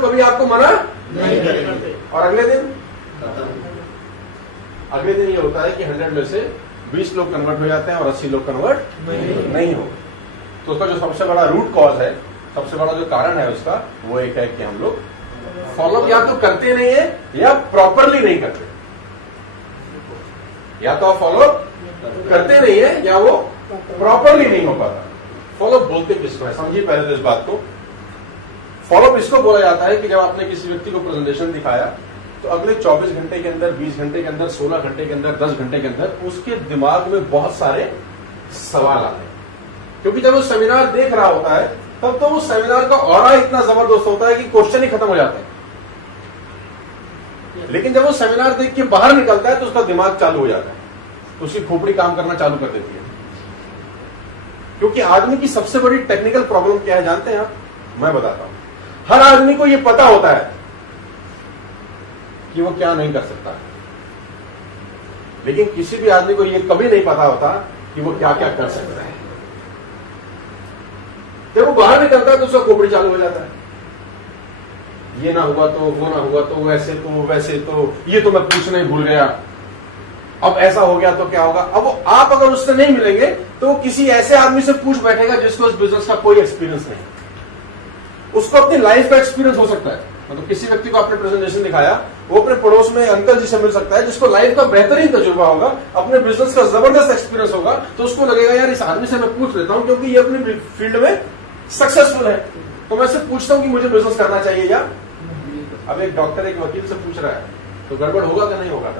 लोग कभी आपको मना नहीं करते। और अगले दिन ये होता है कि 100 में से 20 लोग कन्वर्ट हो जाते हैं और 80 लोग कन्वर्ट नहीं हो। तो उसका जो सबसे बड़ा रूट कॉज है, सबसे बड़ा जो कारण है उसका, वो एक है कि हम लोग फॉलो या तो करते नहीं है या प्रॉपरली नहीं करते। या तो आप फॉलो करते नहीं है या वो प्रॉपरली नहीं हो पाता। फॉलो बोलते किसको है, समझिए पहले तो इस बात को। फॉलो इसको बोला जाता है कि जब आपने किसी व्यक्ति को प्रेजेंटेशन दिखाया तो अगले 24 घंटे के अंदर, 20 घंटे के अंदर, 16 घंटे के अंदर, 10 घंटे के अंदर उसके दिमाग में बहुत सारे सवाल आते हैं। क्योंकि जब वो सेमिनार देख रहा होता है तब तो उस सेमिनार का ऑरा इतना जबरदस्त होता है कि क्वेश्चन ही खत्म हो जाते हैं। लेकिन जब वो सेमिनार देख के बाहर निकलता है तो उसका दिमाग चालू हो जाता है, उसकी खोपड़ी काम करना चालू कर देती है। क्योंकि आदमी की सबसे बड़ी टेक्निकल प्रॉब्लम क्या है जानते हैं आप? मैं बताता हूं। हर आदमी को यह पता होता है कि वो क्या नहीं कर सकता, लेकिन किसी भी आदमी को यह कभी नहीं पता होता कि वो क्या क्या कर सकता है। जब वो बाहर निकलता है तो उसका खोपड़ी चालू हो जाता है। ये ना हुआ तो, वो ना हुआ तो, वैसे तो, वैसे तो, ये तो मैं पूछना ही भूल गया, अब ऐसा हो गया तो क्या होगा। अब वो आप अगर उससे नहीं मिलेंगे तो वो किसी ऐसे आदमी से पूछ बैठेगा जिसको इस बिजनेस का कोई एक्सपीरियंस नहीं, उसको अपनी लाइफ का एक्सपीरियंस हो सकता है। मतलब किसी व्यक्ति को आपने प्रेजेंटेशन दिखाया, वो अपने पड़ोस में अंकल जी से मिल सकता है जिसको लाइफ का बेहतरीन तजुर्बा होगा, अपने बिजनेस का जबरदस्त एक्सपीरियंस होगा। तो उसको लगेगा यार इस आदमी से मैं पूछ लेता हूं क्योंकि ये अपनी फील्ड में सक्सेसफुल है, तो मैं सिर्फ पूछता हूं कि मुझे बिजनेस करना चाहिए या। अब एक डॉक्टर एक वकील से पूछ रहा है तो गड़बड़ होगा कि नहीं होगा?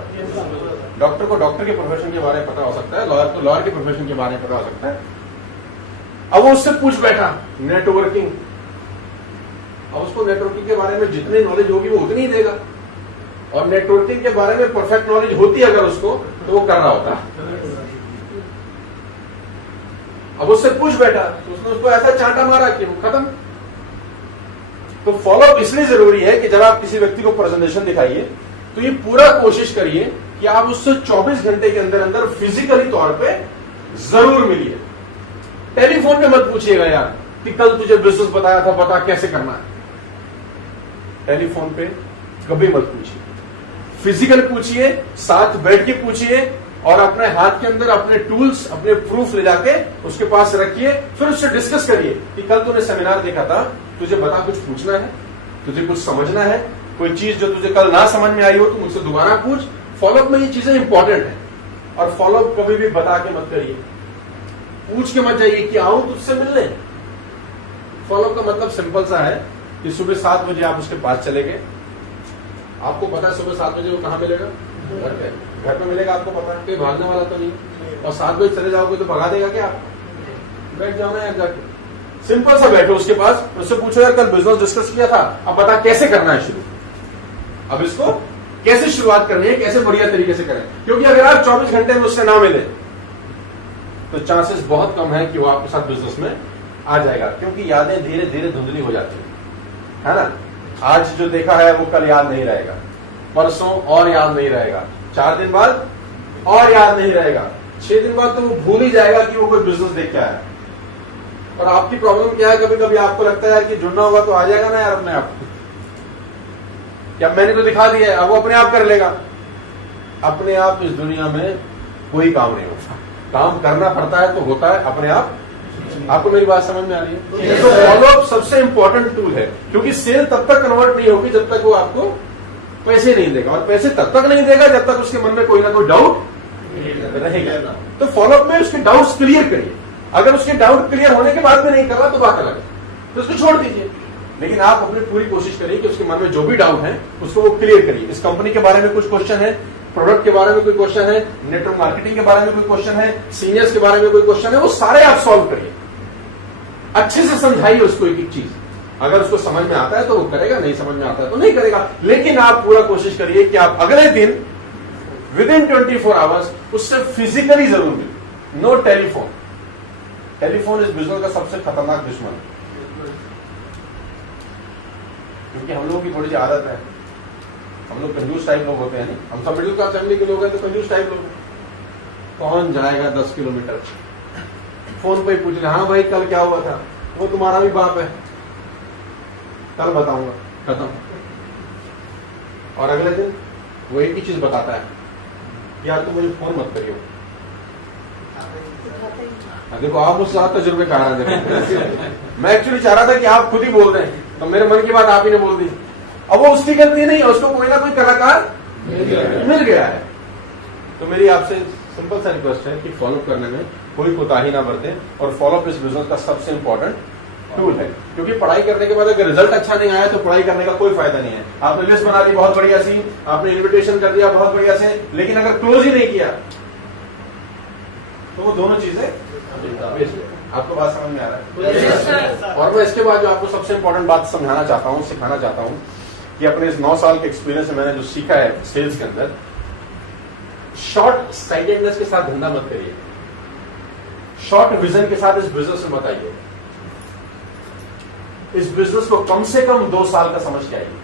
डॉक्टर को डॉक्टर के प्रोफेशन के बारे में पता हो सकता है, लॉयर को लॉयर के प्रोफेशन के बारे में पता हो सकता है। अब वो उससे पूछ बैठा नेटवर्किंग, अब उसको नेटवर्किंग के बारे में जितनी नॉलेज होगी वो उतनी ही देगा, और नेटवर्किंग के बारे में परफेक्ट नॉलेज होती है अगर उसको तो वो कर रहा होता। अब उससे पूछ बैठा तो उसने उसको ऐसा चांटा मारा कि वो खत्म। तो फॉलोअप इसलिए जरूरी है कि जब आप किसी व्यक्ति को प्रेजेंटेशन दिखाइए तो ये पूरा कोशिश करिए कि आप उससे 24 घंटे के अंदर अंदर फिजिकली तौर पे जरूर मिलिए। टेलीफोन पे मत पूछिएगा यार कि कल तुझे बिजनेस बताया था, बता कैसे करना है। टेलीफोन पे कभी मत पूछिए, फिजिकल पूछिए, साथ बैठ के पूछिए, और अपने हाथ के अंदर अपने टूल्स, अपने प्रूफ ले जाके उसके पास रखिए। फिर उससे डिस्कस करिए कि कल तूने सेमिनार देखा था, तुझे बता कुछ पूछना है, तुझे कुछ समझना है, कोई चीज जो तुझे कल ना समझ में आई हो तो मुझसे दोबारा पूछ। फॉलोअप में ये चीजें इंपॉर्टेंट है, और फॉलोअप कभी भी बता के मत करिए, पूछ के मत जाइए कि आऊं तुझसे मिलने। फॉलोअप का मतलब सिंपल सा है कि सुबह 7 बजे आप उसके पास चले गए, आपको पता है सुबह 7 बजे वो कहां मिलेगा? घर पे मिलेगा, आपको पता है, कोई भागने वाला तो नहीं। और 7 बजे चले जाओगे तो भगा देगा क्या? बैठ जाना है जाके, सिंपल सा बैठो उसके पास, उससे पूछो यार कल बिजनेस डिस्कस किया था, अब बता कैसे करना है शुरू, अब इसको कैसे शुरुआत करनी है, कैसे बढ़िया तरीके से करें। क्योंकि अगर आप 24 घंटे में उससे ना मिले तो चांसेस बहुत कम है कि वो आपके साथ बिजनेस में आ जाएगा, क्योंकि यादें धीरे धीरे धुंधली हो जाती है ना। आज जो देखा है वो कल याद नहीं रहेगा, परसों और याद नहीं रहेगा, 4 दिन बाद और याद नहीं रहेगा, 6 दिन बाद तो वो भूल ही जाएगा कि वो कोई बिजनेस देख के आया। और आपकी प्रॉब्लम क्या है, कभी कभी आपको लगता है कि जुड़ना होगा तो आ जाएगा ना यार अपने आप, क्या मैंने तो दिखा दिया है, अब वो अपने आप कर लेगा। अपने आप इस दुनिया में कोई काम नहीं होता, काम करना पड़ता है तो होता है अपने आप। आपको मेरी बात समझ में आ रही है? तो फॉलोअप सबसे इंपॉर्टेंट टूल है, क्योंकि सेल तब तक कन्वर्ट नहीं होगी जब तक वो आपको पैसे नहीं देगा, और पैसे तब तक नहीं देगा जब तक उसके मन में कोई ना कोई डाउट रहेगा। तो फॉलोअप में उसके डाउट्स क्लियर करिए। अगर उसके डाउट क्लियर होने के बाद में नहीं कर रहा तो बात अलग है, तो उसको छोड़ दीजिए। लेकिन आप अपनी पूरी कोशिश करिए कि उसके मन में जो भी डाउट है उसको वो क्लियर करिए। इस कंपनी के बारे में कुछ क्वेश्चन है, प्रोडक्ट के बारे में कोई क्वेश्चन है, नेटवर्क मार्केटिंग के बारे में कोई क्वेश्चन है, सीनियर्स के बारे में कोई क्वेश्चन है, वो सारे आप सॉल्व करिए। अच्छे से समझाइए उसको एक एक चीज। अगर उसको समझ में आता है तो वो करेगा, नहीं समझ में आता है तो नहीं करेगा। लेकिन आप पूरा कोशिश करिए कि आप अगले दिन विदिन 24 आवर्स उससे फिजिकली जरूर मिले। No telephone. टेलीफोन इस बिजनेस का सबसे खतरनाक दुश्मन है, क्योंकि हम लोगों की थोड़ी सी आदत है, हम लोग कंजूस टाइप लोग होते हैं। नहीं, हम सब मिडिल क्लास फैमिली के लोग हैं तो कंजूस टाइप लोग। कौन जाएगा 10 किलोमीटर फोन पे ही पूछ ले, हाँ भाई कल क्या हुआ था, वो तुम्हारा भी बाप है, कल बताऊंगा। खत्म। और अगले दिन वो एक ही चीज बताता है, यार तुम मुझे फोन मत करियो। देखो आप मुझसे ज्यादा तजुर्बे कहा रहे थे। मैं एक्चुअली चाह रहा था कि आप खुद ही बोल रहे हैं, तो मेरे मन की बात आप ही ने बोल दी। अब वो उसकी गलती नहीं है, उसको कोई ना कोई कलाकार मिल गया है। तो मेरी आपसे सिंपल सा रिक्वेस्ट है कि फॉलोअप करने में कोई कोताही ना बरते, और फॉलोअप इस बिजनेस का सबसे इंपॉर्टेंट टूल है। क्योंकि पढ़ाई करने के बाद अगर रिजल्ट अच्छा नहीं आया तो पढ़ाई करने का कोई फायदा नहीं है। आपने लिस्ट बना ली बहुत बढ़िया सी, आपने इन्विटेशन कर दिया बहुत बढ़िया से, लेकिन अगर क्लोज ही नहीं किया तो वो दोनों चीजें आपको बात समझ में आ रहा है। और मैं इसके बाद जो आपको सबसे इंपॉर्टेंट बात समझाना चाहता हूं, सिखाना चाहता हूं कि अपने इस 9 साल के एक्सपीरियंस से मैंने जो सीखा है सेल्स के अंदर, शॉर्ट साइटेडनेस के साथ धंधा मत करिए, शॉर्ट विजन के साथ इस बिजनेस में मत आइए। इस बिजनेस को कम से कम 2 साल का समझ के आइए।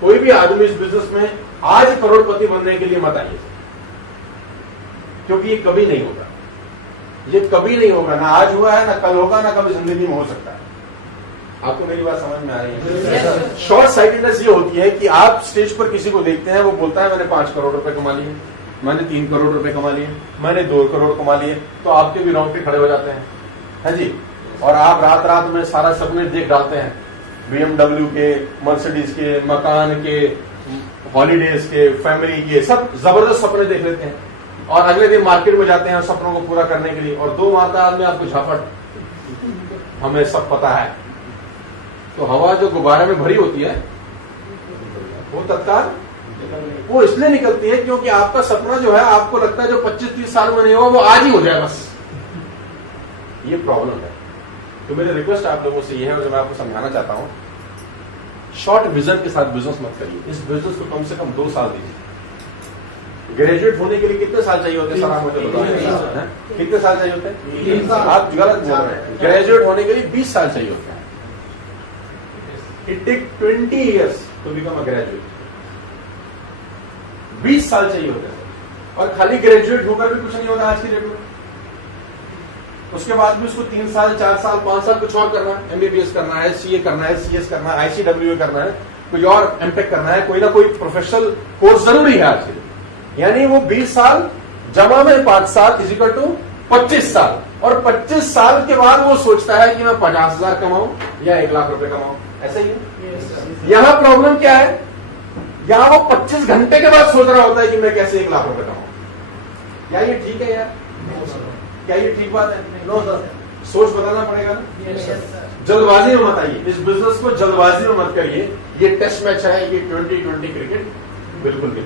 कोई भी आदमी इस बिजनेस में आज करोड़पति बनने के लिए मत आइए, क्योंकि ये कभी नहीं होगा। ये कभी नहीं होगा, ना आज हुआ है, ना कल होगा, ना कभी जिंदगी में हो सकता है। आपको मेरी बात समझ में आ रही है? शॉर्ट साइटेडनेस ये होती है कि आप स्टेज पर किसी को देखते हैं, वो बोलता है मैंने 5 करोड़ रुपए कमा लिए, मैंने 3 करोड़ रुपए कमा लिए, मैंने 2 करोड़ कमा लिए, तो आपके भी रोंगटे खड़े हो जाते हैं, है जी। और आप रात रात में सारा सपने देख डालते हैं, BMW के, मर्सिडीज के, मकान के, हॉलीडेज के, फैमिली के, सब जबरदस्त सपने देख लेते हैं। और अगले दिन मार्केट में जाते हैं सपनों को पूरा करने के लिए, और 2 मारता आदमी आपको झापट, हमें सब पता है। तो हवा जो गुब्बारे में भरी होती है वो तत्काल वो इसलिए निकलती है क्योंकि आपका सपना जो है, आपको लगता है जो 25-30 साल में नहीं होगा वो आज ही हो जाए, बस ये प्रॉब्लम है। तो मेरी रिक्वेस्ट आप लोगों से ये है, और जो मैं आपको समझाना चाहता हूं, शॉर्ट विजन के साथ बिजनेस मत करिए। इस बिजनेस को कम से कम 2 साल दीजिए। ग्रेजुएट होने के लिए कितने साल चाहिए होते हैं? सर आप मुझे बताएं, कितने साल चाहिए होते हैं? 3 साल। आप गलत बोल रहे हैं। ग्रेजुएट होने के लिए 20 साल चाहिए होते हैं। It take 20 years to become a graduate. 20 साल चाहिए होते हैं। और खाली ग्रेजुएट होकर भी कुछ नहीं होता आज की डेट में। उसके बाद भी उसको 3 साल, 4 साल, 5 साल कुछ और करना है। MBBS करना है, CA करना है, CS करना है, ICWA करना है, कोई और MTech करना है, कोई ना कोई प्रोफेशनल कोर्स जरूरी है आज के लिए। यानी वो 20 साल जमा में 5 साल इजिकल टू 25 साल। और 25 साल के बाद वो सोचता है कि मैं 50,000 कमाऊं या 1 लाख रुपए कमाऊं। ऐसा ही है। यहां प्रॉब्लम क्या है? यहां वो 25 घंटे के बाद सोच रहा होता है कि मैं कैसे 1 लाख रुपए कमाऊं। क्या ये ठीक है यार? क्या ये ठीक बात है? नो सर, सोच बदलना पड़ेगा ना। जल्दबाजी में मत आइए, इस बिजनेस को जल्दबाजी में मत करिए। ये टेस्ट मैच है, ये 2020 क्रिकेट बिल्कुल नहीं।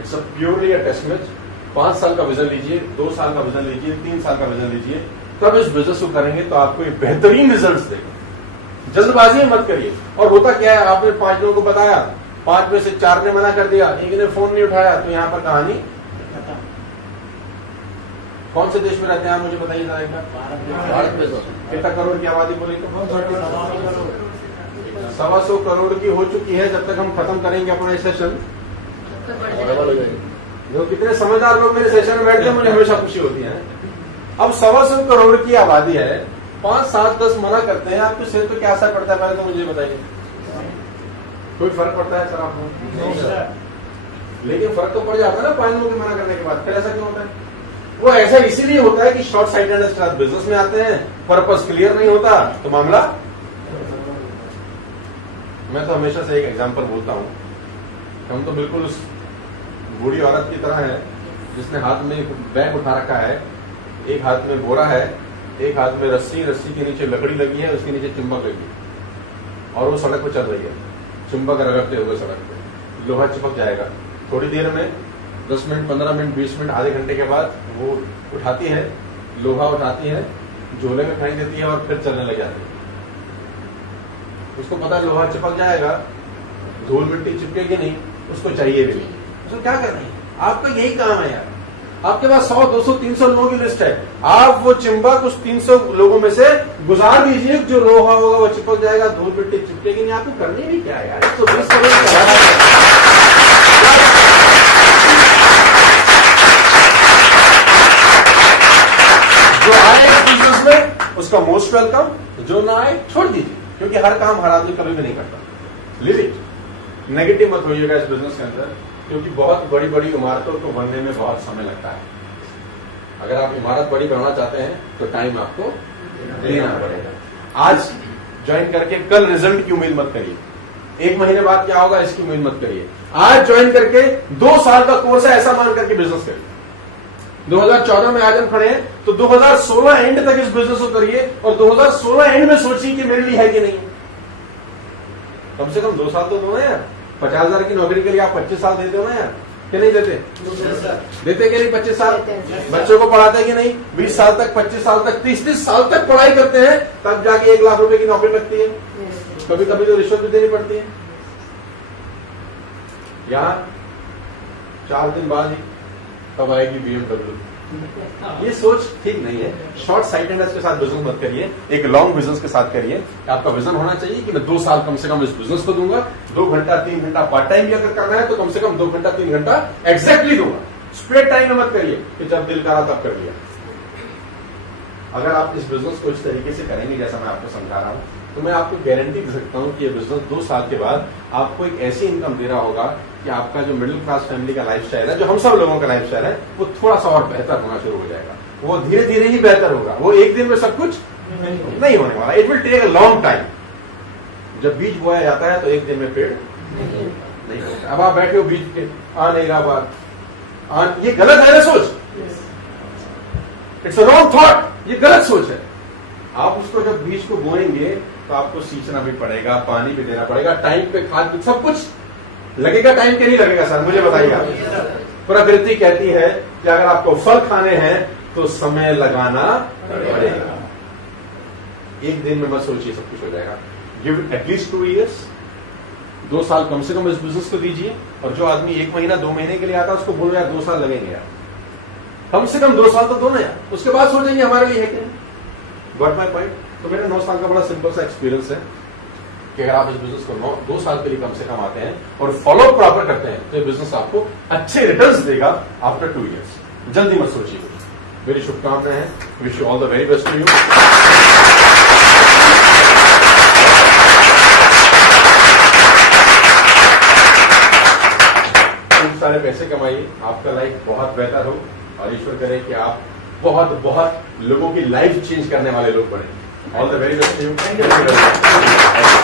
It's a purely a test match. 5 साल का विजन लीजिए, 2 साल का विजन लीजिए, 3 साल का विजन लीजिए। तब इस बिजनेस को करेंगे तो आपको एक बेहतरीन रिजल्ट्स देगा। जल्दबाजी में मत करिए। और होता क्या है, आपने 5 लोगों को बताया, 5 में से 4 ने मना कर दिया, 1 ने फोन नहीं उठाया, तो यहां पर कहानी खत्म। कौन से देश में रहते हैं आप मुझे बताइए जरा एक बार। भारत में कितना करोड़ की आबादी बोलेंगे? 125 करोड़ की हो चुकी है। जब तक हम खत्म करेंगे अपना सेशन, जो कितने समझदार लोग मेरे सेशन में बैठते हैं, मुझे हमेशा खुशी होती है। अब 125 करोड़ की आबादी है, 5, 7, 10 मना करते हैं, आपके सिर पे क्या असर पड़ता है पहले तो मुझे बताइए। कोई फर्क पड़ता है सर आपको? लेकिन फर्क तो पड़ जाता है ना 5 लोगों के मना करने के बाद। फिर ऐसा क्यों होता है? वो ऐसा इसीलिए होता है कि शॉर्ट साइटेडनेस के साथ बिजनेस में आते हैं, पर्पस क्लियर नहीं होता तो मामला। मैं तो हमेशा से एक एग्जांपल बोलता हूं, हम तो बिल्कुल उस बूढ़ी औरत की तरह है जिसने हाथ में एक बैग उठा रखा है, एक हाथ में बोरा है, एक हाथ में रस्सी, रस्सी के नीचे लकड़ी लगी है, उसके नीचे चुंबक लगी है, और वो सड़क पर चल रही है, चुंबक रगड़ते हुए सड़क पे। लोहा चिपक जाएगा थोड़ी देर में, 10 मिनट, 15 मिनट, 20 मिनट, आधे घंटे के बाद वो उठाती है, लोहा उठाती है, झोले में फेंक देती है और फिर चलने लग जाती है। उसको पता है लोहा चिपक जाएगा, धूल मिट्टी चिपकेगी नहीं, उसको चाहिए भी नहीं। उसको क्या करना है? आपका यही काम है यार। आपके पास 100, 200, 300 लोगों की लिस्ट है, आप वो चिंबक उस 300 लोगों में से गुजार दीजिए, जो लोहा होगा वो चिपक जाएगा, धूल मिट्टी चिपकेगी नहीं। आपको करनी भी क्या है यार? 120 करोड़ जो आए बिजनेस में उसका मोस्ट वेलकम, जो ना आए छोड़ दीजिए। क्योंकि हर काम हर आदमी कभी भी नहीं करता। Live it. नेगेटिव मत होइएगा इस बिजनेस के अंदर, क्योंकि बहुत बड़ी बड़ी इमारतों को बनने में बहुत समय लगता है। अगर आप इमारत बड़ी बनाना चाहते हैं तो टाइम आपको देना पड़ेगा। आज ज्वाइन करके कल रिजल्ट की उम्मीद मत करिए, 1 महीने बाद क्या होगा इसकी उम्मीद मत करिए। आज ज्वाइन करके 2 साल का कोर्स है ऐसा मान करके बिजनेस करिए। 2014 में आज हम खड़े हैं तो 2016 एंड तक इस बिजनेस को करिए और 2016 एंड में सोचिए कि मेरे लिए है कि नहीं। कम से कम 2 साल तो दो ना यार। 50,000 की नौकरी के लिए आप 25 साल देते हो ना यार, कि नहीं देते? देते कि नहीं? 25 साल बच्चों को पढ़ाते कि नहीं? 20 साल तक, 25 साल तक, 30 साल तक पढ़ाई करते हैं, तब जाके 1 लाख रुपए की नौकरी लगती है। कभी कभी तो रिश्वत भी देनी पड़ती है। यहां 4 दिन बाद ही कब आएगी BMW। ये सोच ठीक नहीं है। शॉर्ट साइटेडनेस के साथ बिजनेस मत करिए, एक लॉन्ग बिजनेस के साथ करिए। आपका विजन होना चाहिए कि मैं 2 साल कम से कम इस बिजनेस को दूंगा। 2 घंटा 3 घंटा पार्ट टाइम भी अगर करना है तो कम से कम 2 घंटा 3 घंटा एग्जैक्टली दूंगा। स्प्लिट टाइम में मत करिए कि जब दिल करा तब कर लिया। अगर आप इस बिजनेस को इस तरीके से करेंगे जैसा मैं आपको समझा रहा हूं, तो मैं आपको गारंटी दे सकता हूं कि ये बिजनेस 2 साल के बाद आपको एक ऐसी इनकम दे रहा होगा कि आपका जो मिडिल क्लास फैमिली का लाइफस्टाइल है, जो हम सब लोगों का लाइफस्टाइल है, वो थोड़ा सा और बेहतर होना शुरू हो जाएगा। वो धीरे धीरे ही बेहतर होगा। वो एक दिन में सब कुछ नहीं होने वाला। It will take a long time. जब बीज बोया जाता है तो एक दिन में पेड़ नहीं होता। अब आप बैठे हो बीज के आ नहीं रहा बात, ये गलत है ना सोच। It's a wrong thought. ये गलत सोच है। आप उसको जब बीज को बोएंगे तो आपको सींचना भी पड़ेगा, पानी भी देना पड़ेगा, टाइम पे खाद भी, सब कुछ लगेगा। टाइम के नहीं लगेगा सर, मुझे बताइए आप। प्रकृति कहती है कि अगर आपको फल खाने हैं तो समय लगाना पड़ेगा। एक दिन में मत सोचिए सब कुछ हो जाएगा। गिव एटलीस्ट 2 years, 2 साल कम से कम इस बिजनेस को दीजिए। और जो आदमी 1 महीना 2 महीने के लिए आता है उसको बोलो यार 2 साल लगेंगे यार, कम से कम 2 साल तो दो ना यार। उसके बाद सोचेंगे हमारे लिए है कि नहीं। Got my point? तो मेरा 9 साल का बड़ा सिंपल सा एक्सपीरियंस है कि अगर आप इस बिजनेस को 2 साल के लिए कम से कम आते हैं और फॉलो प्रॉपर करते हैं तो ये बिजनेस आपको अच्छे रिटर्न्स देगा आफ्टर 2 years। जल्दी मत सोचिए। मेरी शुभकामनाएं हैं। Wish you all the very best to you. खूब सारे पैसे कमाइए, आपका लाइफ बहुत बेहतर हो और ईश्वर करे कि आप बहुत बहुत लोगों की लाइफ चेंज करने वाले लोग बने। All the very best to you. Thank you.